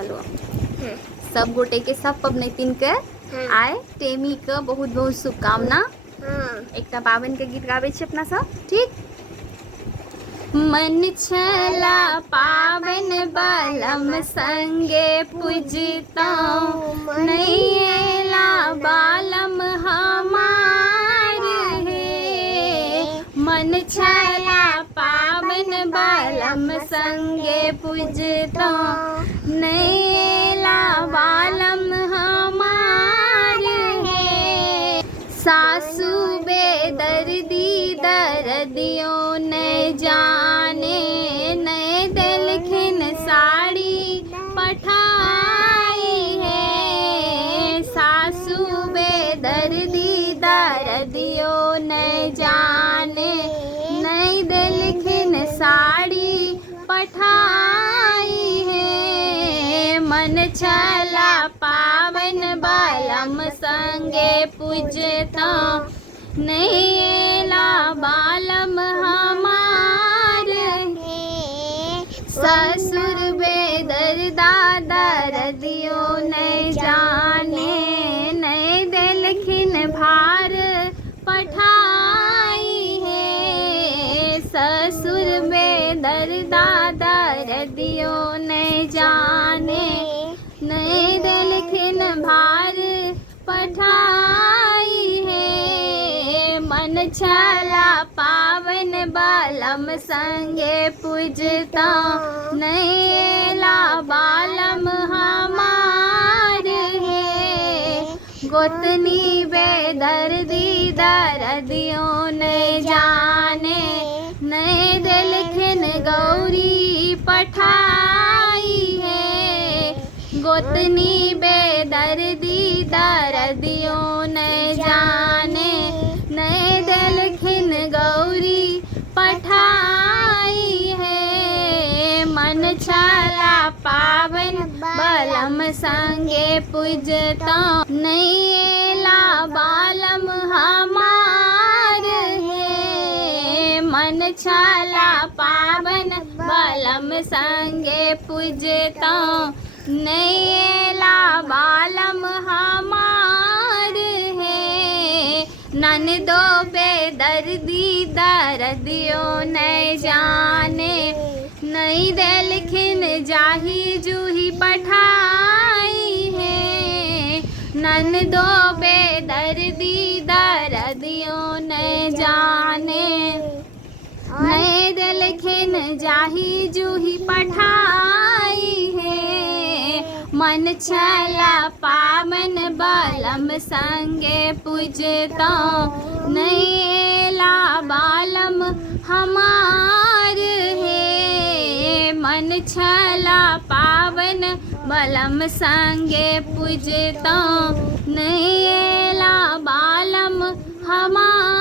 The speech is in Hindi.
चलो सब गोटे के सब पबनैतिन के आय टेमी के बहुत बहुत शुभकामना। एकटा पाबनि के गीत गाबै छी अपना सब, ठीक। मन छला पाबनि बालम संगे पूजतौ, नहीं अयला बालम हमार हे। मन छला पाबनि बालम संगे पूजतौ, नहीं अयला बालम हमार हे। सासु बेदर्दी दर्दियों न जाने, नए दिलखिन साड़ी पठाई है। सासु बेदर्दी दर्दियों न जाने, नए दिलखिन साड़ी पठाई है। मन छला पावन बालम संगे पूजता, नहीं अयला बालम हमार हे। ससुर बेदर्दा दर्दियों न जाने, नए दिलखिन भार पठाई है। ससुर बेदर्दा दर्दियों न जाने, नए दिलखिन भार पठाई है। मन छला पावन बालम संगे पूजता, नहीं अयला बालम हमार हे। गोतनी बेदर्दी दर्दियों न जाने, नए दिलखिन गौरी पठाई है। गोतनी बेदर्दी दर्दियों न जाने, नए दिलखिन गौरी पठाई है। मन छला पावन बालम संगे पूजता, नहीं अयला बालम हमार हे। मन छला पावन बालम संगे पूजता, नहीं अयला बालम हमार हे। ननदो बेदर्दी दर्दियों न जाने, नई दिलखिन जाही जूही पठाई है। ननदो बेदर्दी दर्दियों न जाने, नए दिलखिन जाही जूही पठाई है। मन छला पावन बालम संगे पूजता, नहीं अयला बालम हमार हे। मन छला पावन बालम संगे पूजता, नहीं अयला बालम हमार